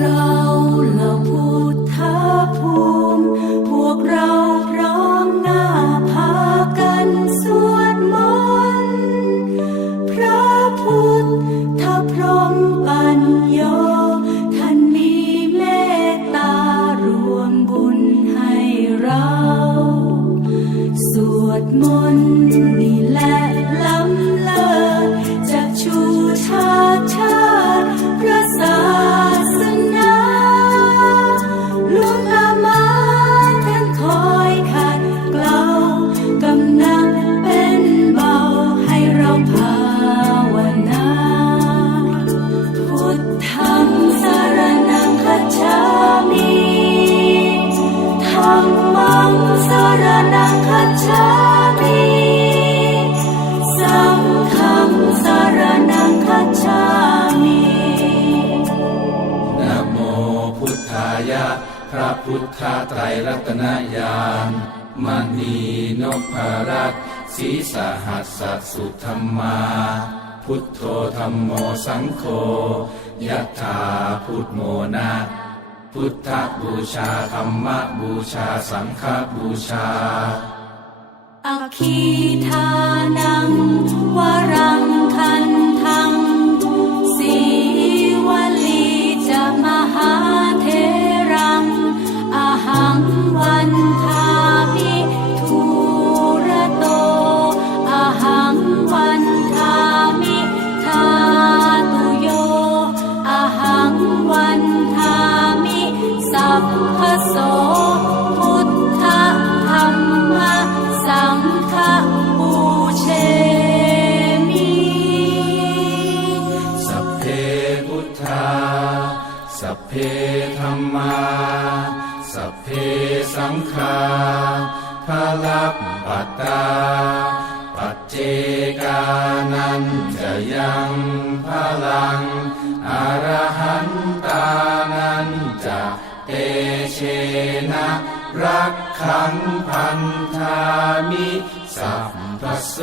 เราเหล่าพุทธภูมิ พวกเราร้อมนาพากันสวดมนต์พระพุทธพรหมปัญโยท่านมีเมตตารวมบุญให้เรา สวดมนต์ามิสังฆังสารนังคัจฉามินะโมพุทธายะพระพุทธไตรรัตนญาณมณีนพรัตศีสหัสสสุธรรมา พุทโธธรรมโมสังโฆยะถาพุทโมนะพุทธบูชาธรรมบูชาสังฆบูชา คีทานังวรังคันทังสีวลีจะมหาเทรังอาหังวันทามิทูระโตอาหังวันทามิทาตุโยอาหังวันทามิสัพ เพธรรมาสัพเพสังฆาภาลับปัตตา ปัจเจกานันจะยังพลังอรหันตานันจะเตเชนะรักขังพันธามิสัพพโส